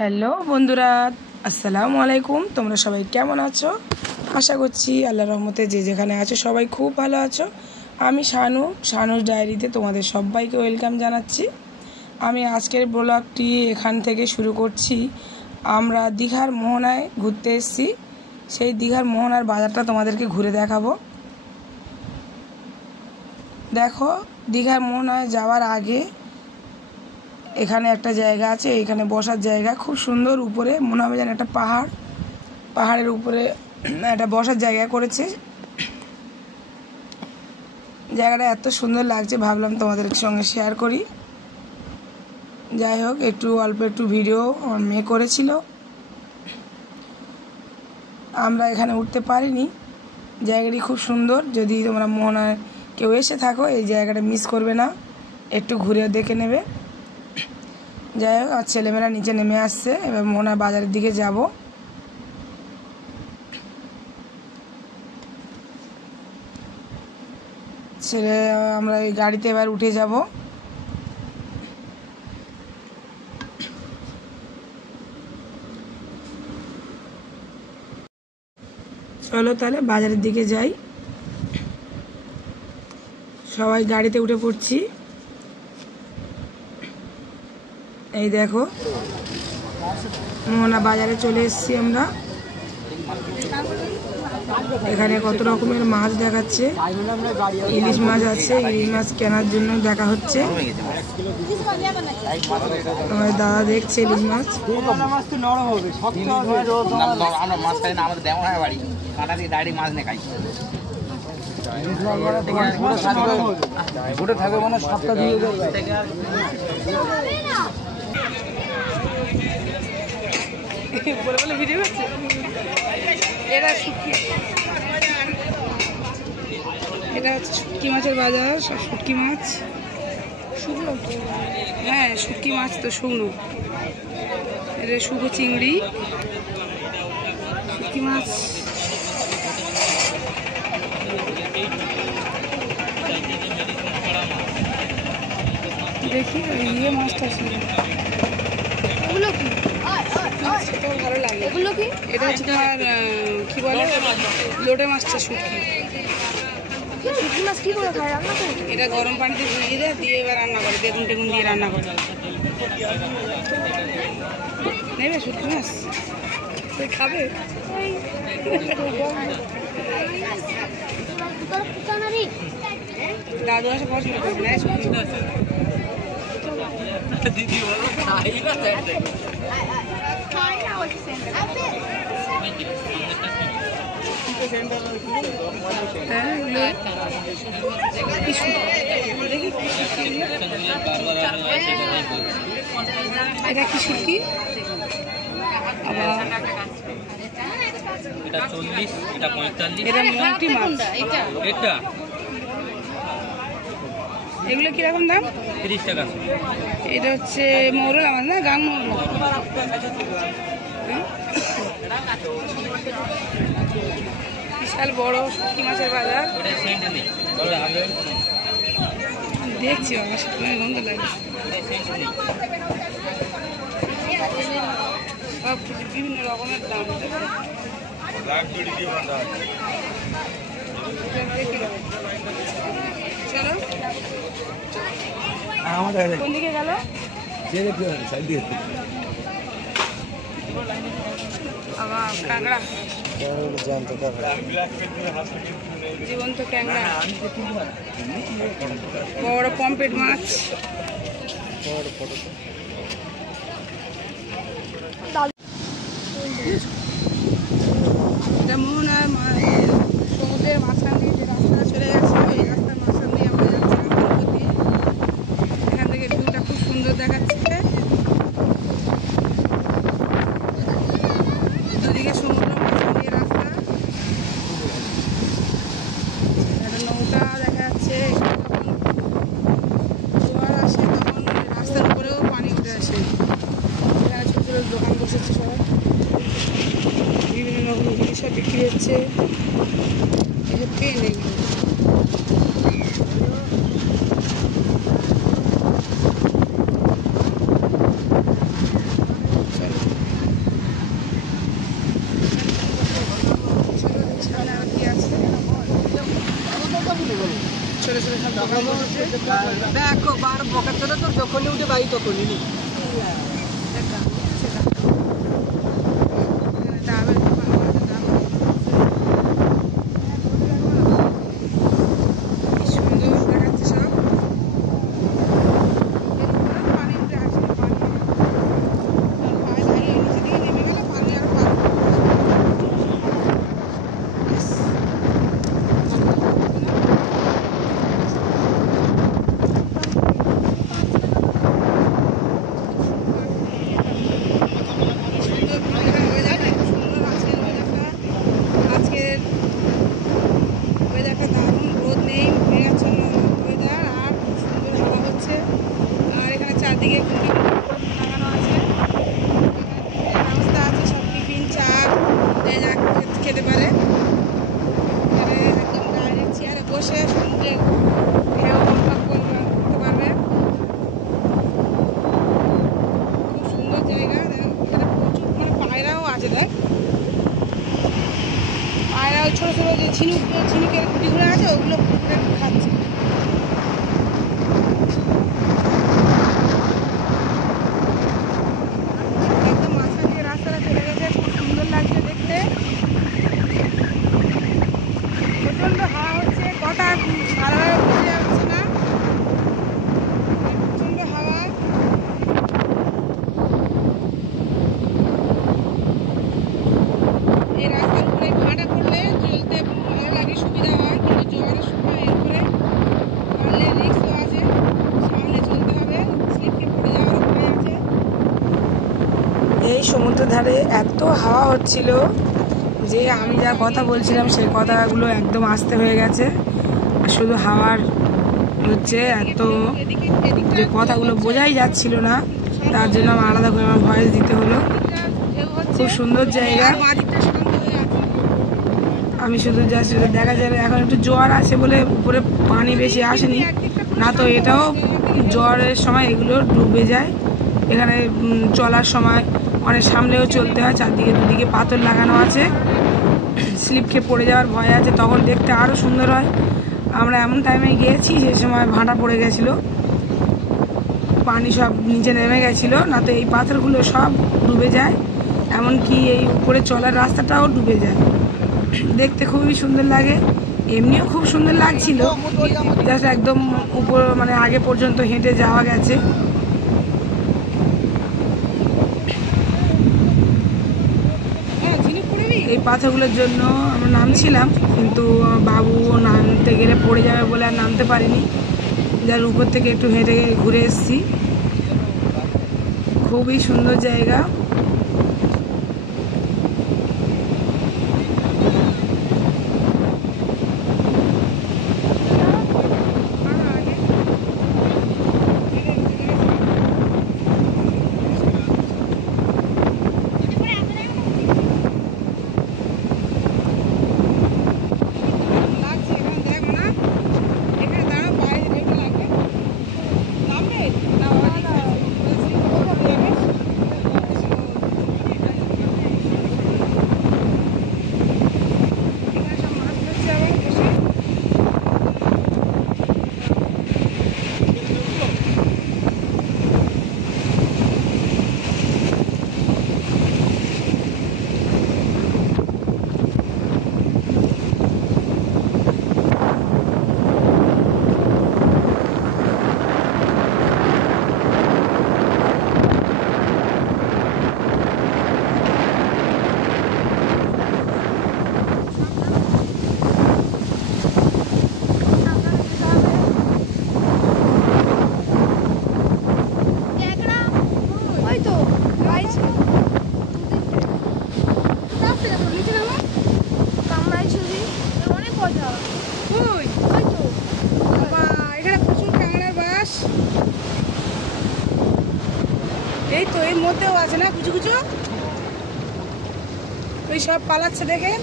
Hello বন্ধুরা, আসসালামু আলাইকুম। তোমরা সবাই কেমন আছো? আশা করছি আল্লাহর রহমতে যে যেখানে আছো সবাই খুব ভালো আছো। আমি শানুর ডায়েরিতে তোমাদের সবাইকে ওয়েলকাম জানাচ্ছি। আমি আজকের ব্লগটি এখান থেকে শুরু করছি। আমরা দীঘার মোহনায় ঘুরতে এসেছি। সেই দীঘার মোহনার বাজারটা তোমাদেরকে ঘুরে দেখাবো। দেখো, দীঘার মোহনায় যাওয়ার আগে এখানে একটা জায়গা আছে, এখানে বসার জায়গা খুব সুন্দর। উপরে মনে হবে যেন একটা পাহাড়ের উপরে একটা বসার জায়গা করেছে। জায়গাটা এত সুন্দর লাগছে, ভাবলাম তোমাদের সঙ্গে শেয়ার করি। যাই হোক, অল্প একটু ভিডিও আমার মেয়ে করেছিল। আমরা এখানে উঠতে পারিনি। জায়গাটি খুব সুন্দর। যদি তোমরা মোহনায় কেউ এসে থাকো, এই জায়গাটা মিস করবে না, একটু ঘুরে দেখে নেবে। যাই হোক, আর ছেলেমেয়েরা নিচে নেমে আসছে। এবার মোহনার বাজারের দিকে যাব। আমরা এই গাড়িতে এবার উঠে যাব। চলো তাহলে বাজারের দিকে যাই। সবাই গাড়িতে উঠে পড়ছি। এই দেখো, মোহনা বাজারে চলে এসেছি আমরা। এখানে কত রকমের মাছ দেখাচ্ছে। ইলিশ মাছ আছে, ইলিশ মাছ কেনার জন্য দেখা হচ্ছে। আমার দাদা দেখছে ইলিশ মাছ। ভিডিও করছে এরা। এটা হচ্ছে শুটকি মাছের বাজার। সব শুটকি মাছ শুকনো তো, হ্যাঁ শুটকি মাছ তো শুকনো। এটা শুকনো চিংড়ি, শুটকি মাছ। দেখি ইয়ে মাছটা ছিল, এগুলো কি? সেটাও ভালো লাগে। এগুলো কি? এটা হচ্ছে তোমার কি বলে, লোটে মাছটা শুটকি। শুটকি মাছ কি করে খায়? রান্না করে? এটা গরম পানিতে ভিজিয়ে দেয়, দিয়ে এবার রান্না করে, বেগুন টেগুন দিয়ে রান্না করে। নেবে শুটকি মাছ? খাবে? দাদু আসে পছন্দ করবে না শুটকি মাছ। দিদি বলো এটা কি শুটকি? এটা 40, এটা 45, এটা মোটি মাছ। এটা এগুলো কিরকম দাম? 30 টাকা। এটা হচ্ছে মৌরলা মাছ না, গাং মৌরলা। বিশাল বড় শুটকি মাছের বাজার। দেখছি বাবা, শুটকি মাছ গন্ধ লাগে। সব কিছু বিভিন্ন রকমের দাম। চলো, কোন দিকে গেল? কাঁকড়া, জীবন্ত ক্যাংড়া, বড় পম্পেট মাছ। এটা মোহনার সমুদ্রের মাঝখান দিয়ে যে রাস্তাটা চলে গেছে, এই রাস্তার মাঝখান দিয়ে আমরা যাচ্ছি। এখান থেকে ভিউটা খুব সুন্দর দেখাচ্ছে। দুদিকে সমুদ্র, মাঝখান দিয়ে রাস্তা। একটা নৌকা দেখা যাচ্ছে। জোয়ার আসে তখন রাস্তার উপরেও পানি উঠে আসে। এখানে ছোট ছোট দোকান বসেছে, সবাই বিভিন্ন রকম জিনিস বিক্রি হচ্ছে। পেন এগুলো। চলো। দেখো বার বকার জন্য তো যখনই উঠে বাড়ি তখনই চারদিকে লাগানো আছে, ব্যবস্থা আছে, সব টিফিন চা খেতে পারে। একদম ডাইরেক্ট চেয়ারে বসে সমুদ্রের ঢেউ অনুভব করতে পারবে। খুব সুন্দর জায়গা। এখানে প্রচুর পায়রাও আছে, দেখ পায়রা ছোটো ছোটো যে ঝিনুকের গুটিগুলো আছে ওগুলো খাচ্ছে। প্রচন্ড হাওয়া হচ্ছে, কথা ভালোভাবে বোঝা যাচ্ছে না, প্রচন্ড হাওয়া। এই রাস্তার উপরে ভাটা পড়লে চলতে ভালো লাগে, সুবিধা হয়, কিন্তু জোয়ারের সময় এর উপরে পারলে রিস্কও আছে, সামনে চলতে হবে, স্লিপকে পড়ে যাওয়ার ভয় আছে। এই সমুদ্রের ধারে এত হাওয়া হচ্ছিল যে আমি যা কথা বলছিলাম সেই কথাগুলো একদম আস্তে হয়ে গেছে। শুধু হাওয়ার হচ্ছে এত যে কথাগুলো বোঝাই যাচ্ছিল না, তার জন্য আমার আলাদা করে আমার ভয়েস দিতে হলো। খুব সুন্দর জায়গা। আমি শুধু জাস্ট দেখা যাবে এখন একটু জোয়ার আছে বলে উপরে পানি বেশি আসেনি, না তো এটাও জোয়ারের সময় এগুলো ডুবে যায়। এখানে চলার সময় অনেক সামলেও চলতে হয়, চারদিকে দুদিকে পাথর লাগানো আছে, স্লিপ খেয়ে পড়ে যাওয়ার ভয় আছে, তখন দেখতে আরও সুন্দর হয়। আমরা এমন টাইমে গিয়েছি সে সময় ভাঁটা পড়ে গেছিলো, পানি সব নিচে নেমে গেছিলো, না তো এই পাথরগুলো সব ডুবে যায়, এমনকি এই উপরে চলার রাস্তাটাও ডুবে যায়। দেখতে খুবই সুন্দর লাগে, এমনিও খুব সুন্দর লাগছিল, জাস্ট একদম উপর আগে পর্যন্ত হেঁটে যাওয়া গেছে। এই পাথরগুলোর জন্য আমরা নামছিলাম, কিন্তু বাবু নামতে গেলে পড়ে যাবে বলে আর নামতে পারিনি, যার উপর থেকে একটু হেঁটে ঘুরে এসেছি। খুবই সুন্দর জায়গা। এই তো এর মধ্যেও আছে না কিছু কিছু, ওই সব পালাচ্ছে দেখেন।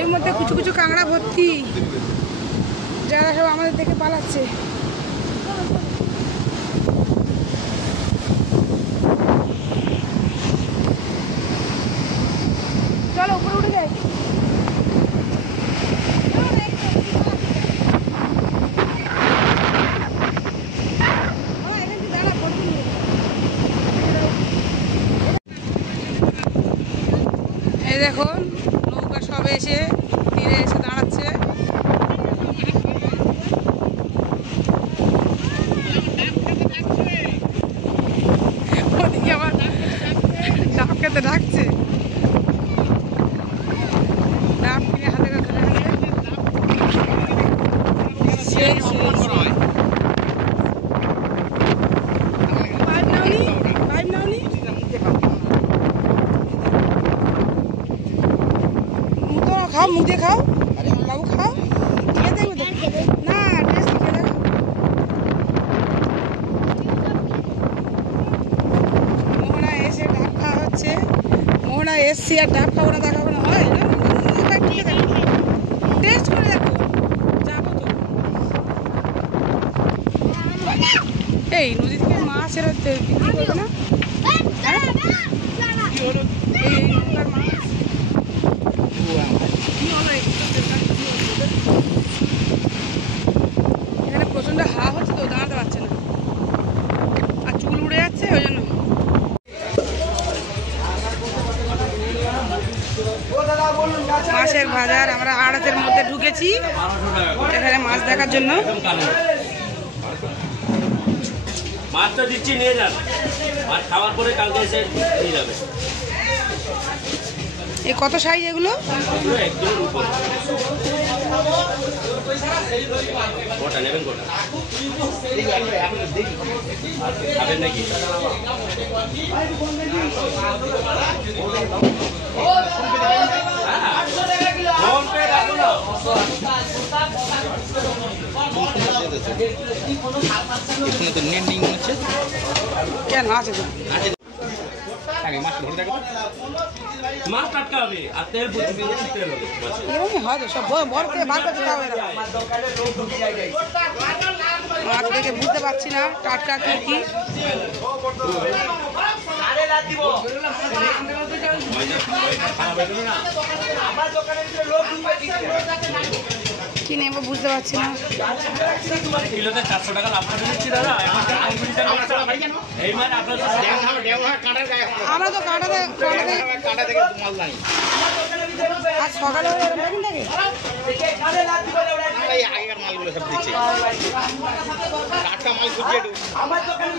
এর মধ্যে কিছু কিছু কাঁকড়া ভর্তি, যারা সব আমাদের দেখে পালাচ্ছে। চলো উপরে উঠে যাই। এই দেখুন নৌকা সব এসে তীরে এসে দাঁড়াচ্ছে। ওদিকে আবার ডাব খেতে ডাকছে, ডাব কিনে হাতে করে ধরে সেই পাইপ নাওনি, পাইপ নাওনি, খাও, মুখ দিয়ে খাও বাবু, খাও, খেয়ে দেখবে না, টেস্ট খেয়ে দেখো। মোহনা এসে ডাব খাওয়া হচ্ছে, মোহনা এসছি আর ডাব খাবো না দেখাবো না হয় না, খেয়ে দেখো, টেস্ট করে দেখো, যাবো তো। এই নদী থেকে মাছ এরা বিক্রি করবে না? হ্যাঁ এই নৌকার মাছ এখানে প্রচন্ড হাওয়া হচ্ছে তো, দাঁড়াতে পারছে না, আর চুল উড়ে যাচ্ছে ওই জন্য। মাছের বাজার, আমরা আড়তের মধ্যে ঢুকেছি এখানে মাছ দেখার জন্য। মাছ তো দিচ্ছি, নিয়ে যান, মাছ খাওয়ার পরে কালকে এসে নিয়ে যাবে। এই কত সাইজ এগুলো? একদম উপর কটা নেবেন, কটা খাবেন নাকি? কেন আছে তো মাছ টাটকা হবে আর তেল তেল হবে। এরকমই হয় তো, সব বড় থেকে বার করতে হবে। মাছ দেখে বুঝতে পারছি না টাটকা কি কি। কি নেবো বুঝতে পারছি না। কিলোতে 400 টাকা লাভ করে দিচ্ছি দাদা। আমরা তো কাঁটা থেকে মাল নাই। আর সকালে এরকম থাকে আগেকার মালগুলো সব দিচ্ছে, টাটকা মাল খুঁজিয়ে আমার দোকানে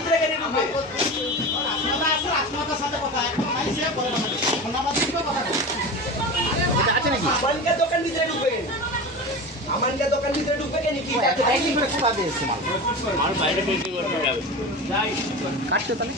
আছে নাকি? আমানকার দোকান ভিতরে ঢুকবে কেন? আমানকার দোকান ভিতরে ঢুকবে কেন? কি কোথায় এসছে মাল? মাল বাইরে বিক্রি করতে যাবে। কাটছো তাহলে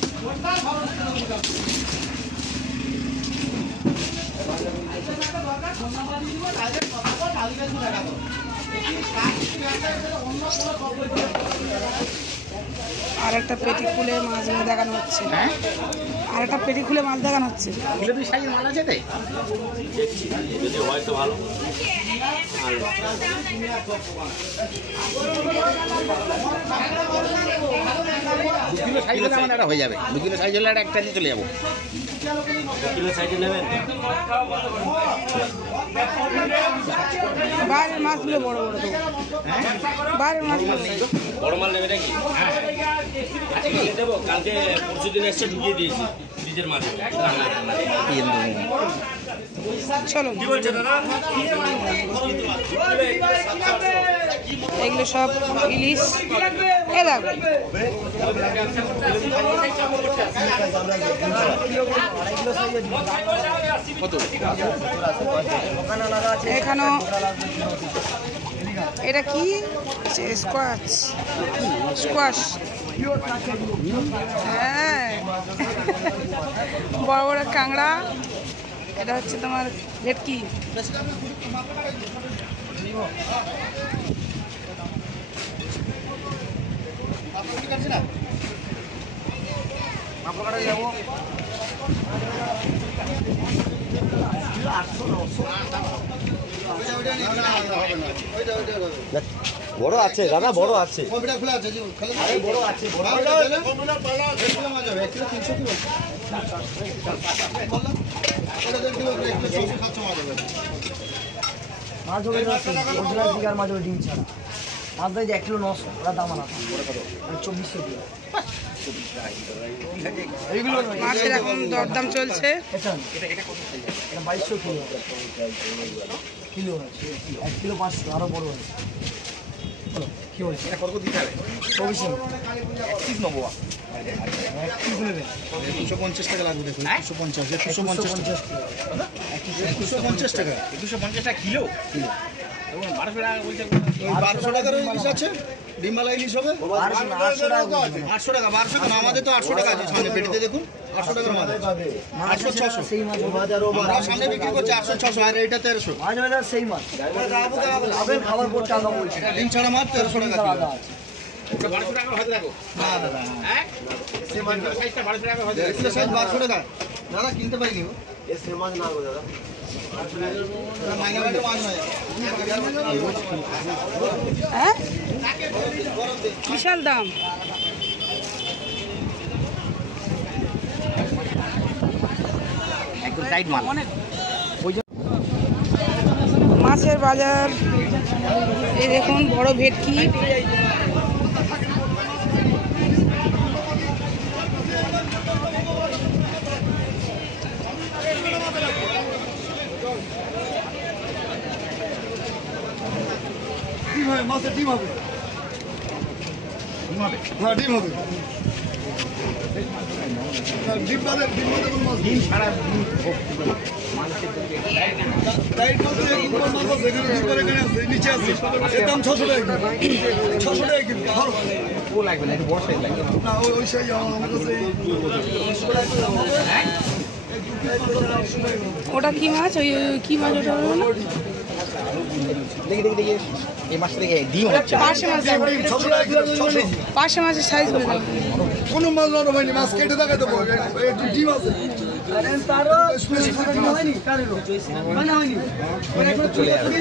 আর একটা পেটি খুলে মাছগুলো দেখানো হচ্ছে। হ্যাঁ, আর একটা পেটি খুলে মাছ দেখানো হচ্ছে। কিলো 2 সাইজের মাল আছে তাই দেখছি যদি হয় তো ভালো। 2 কিলো সাইজ হলে আমার একটা হয়ে যাবে। 2 কিলো সাইজ হলে একটা নিয়ে চলে যাবো। 2 কিলো সাইজে নেবেন? বাইরের মাছগুলো বড় বড় তো, বাইরের মাছগুলো বড় মাল নেবে নাকি? আজকে নিয়ে দেবো, কালকে পরশু দিন এসে ঢুকিয়ে দিয়েছি ফ্রিজের মাঝে। চলো। কি বলছে দাদা? এগুলো সব ইলিশ। এ দেখো এখানেও এটা কি স্কোয়াশ, স্কোয়াশ, হ্যাঁ বড় বড় কাঁকড়া। এটা হচ্ছে তোমার ভেটকি। বড় আছে দাদা, বড় আছে। বড় আছে, বড় মাছ হবে ডিম ছাড়া। মাছ ধরে 1 কিলো 900, ওরা দাম আলাদা 2400 দিয়ে। এইগুলো মাছের এখন দরদাম চলছে। এটা 2200 কিলো কিলো আছে, 1 কিলো 500, আরো বড় আছে। বলো কি বলছিস? এটা কত দিতে হবে? 2400 ঠিক নেবো। 250 টাকা লাগবে, দেখুন 250 250 টাকা 250 টাকা কিলো। 1200 টাকা বলছে। 1200 টাকার ইলিশ আছে, ডিমবালা ইলিশ হবে 800 টাকা। 800 টাকা 1200 কেন? আমাদের তো 800 টাকা আছে সামনে পেটিতে, দেখুন 800 টাকার মাছ 800 600 সেই মাছ আমরা সামনে বিক্রি করছি 800 600, আর এইটা 1300। মাছ বাজার সেই মাছ আপনি খাবার পর টাকা বলছেন, এটা ডিম ছাড়া মাছ 1300 টাকা আলাদা কিলো। আছে। 1200 টাকা হয়তো রাখো। হ্যাঁ দাদা, হ্যাঁ সে মাছটা সাইজটা 1200 টাকা হয়তো। কিলো সাইজ 1200 টাকা দাদা, কিনতে পারিনি গো। মাইনা বাড়ির মাছ নয়। হ্যাঁ বিশাল দাম। একদম টাইট মাল। মাছের বাজার, এই দেখুন বড় ভেটকি, মাছের ডিম হবে, হ্যাঁ ডিম হবে। ডিম বাদে কোনো মাছ ডিম ছাড়া টাইট মাছ আছে, এখানে ডিম করে এখানে আছে, নিচে আছে, এর দাম 600 টাকা কিলো। 600 টাকা কিলো ভালো ও লাগবে না, একটু বড় সাইজ লাগবে। না, ওই সাইজ আমার কাছে ওটা কি মাছ? ওই কি মাছ ওটা হলো না? দেখি এই মাছটা দেখে ডিম হচ্ছে। পার্শে মাছ, 600 টাকা কিলো, 600। পার্শে মাছের সাইজ বলে দাও। কোনো মাছ নরম হয়নি, মাছ কেটে দেখা দেবো, একটু ডিম আছে। তারও ডিম হয়নি, কারেরও মানে হয়নি। ওরা এখন চলে যাবে,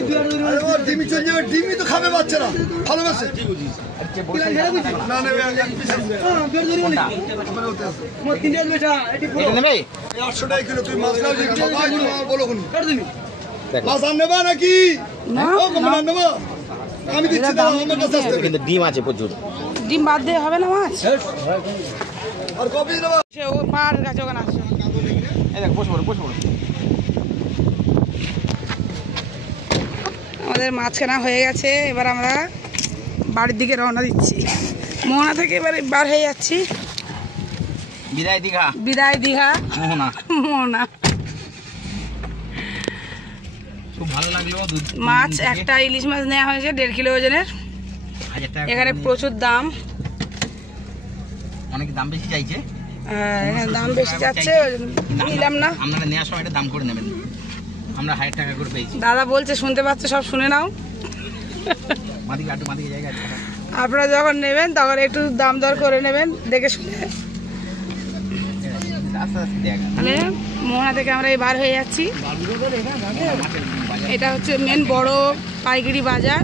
আরে ও ডিমই চলে যাবে, ডিমই তো খাবে বাচ্চারা, ভালোবাসে। না নেবে, এক পিস আছে। এটা নেবে? 800 টাকা কিলো। তুই মাছ নাও, যেটা বাবা একটু আমার বলো কোনি। মাছ আর নেবা নাকি? না, ও কমন আর নেবা? আমি দিচ্ছি, দাও আমার কাছে আসতে হবে। কিন্তু ডিম আছে প্রচুর। ডিম বাদ দিয়ে হবে না মাছ? আর কপি নেবা? সে ও পার গাছ ওখানে আসছে। এই দেখ, বসে পড়ো, বসে পড়ো। আমাদের মাছ কেনা হয়ে গেছে, এবার আমরা বাড়ির দিকে রওনা দিচ্ছি। মোহনা থেকে এবারে বার হয়ে যাচ্ছি। বিদায় দীঘা, বিদায় দীঘা মোহনা। মোহনা। খুব ভালো লাগলো। মাছ একটা ইলিশ মাছ নেওয়া হয়েছে 1.5 কিলো ওজনের। 1000 টাকা এখানে প্রচুর দাম, অনেক দাম বেশি চাইছে। এখানে দাম বেশি যাচ্ছে, ওই জন্য নিলাম না। আপনারা নেওয়ার সময় একটা দাম করে নেবেন। আমরা 1000 টাকা করে পেয়েছি। দাদা বলছে, শুনতে পাচ্ছ, সব শুনে নাও। মাদিকে একটু মাদিকে জায়গা আছে। আপনারা যখন নেবেন তখন একটু দাম দর করে নেবেন, দেখে শুনে। আস্তে আস্তে দেখা। মানে মোহনা থেকে আমরা এই বার হয়ে যাচ্ছি। এটা হচ্ছে মেন বড় পাইকারি বাজার।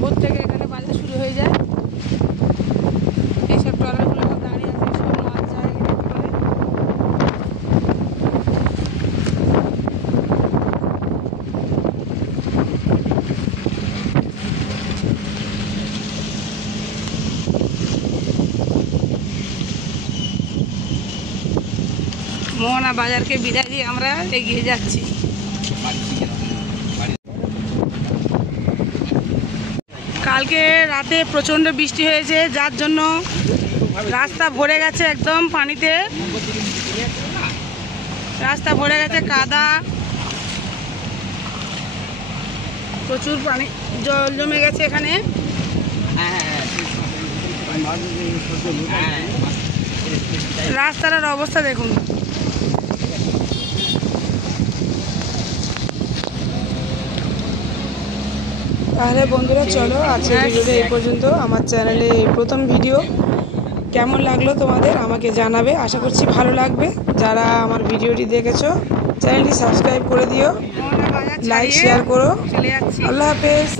ভোর থেকে এখানে বাজার শুরু হয়ে যায়। এইসব ট্রলারগুলো সব দাঁড়িয়ে আছে, সব মাছ যায় এখানে করে। মোহনা বাজারকে বিদায় দিয়ে আমরা এগিয়ে যাচ্ছি। কালকে রাতে প্রচণ্ড বৃষ্টি হয়েছে, যার জন্য রাস্তা ভরে গেছে একদম পানিতে। রাস্তা ভরে গেছে কাদা, প্রচুর পানি, জল জমে গেছে এখানে। রাস্তাটার অবস্থা দেখুন। তাহলে বন্ধুরা চলো, আজকের ভিডিওটা এই পর্যন্ত। আমার চ্যানেলে প্রথম ভিডিও কেমন লাগলো তোমাদের আমাকে জানাবে, আশা করছি ভালো লাগবে। যারা আমার ভিডিওটি দেখেছো চ্যানেলটি সাবস্ক্রাইব করে দিও, লাইক শেয়ার করো। আল্লাহ হাফেজ।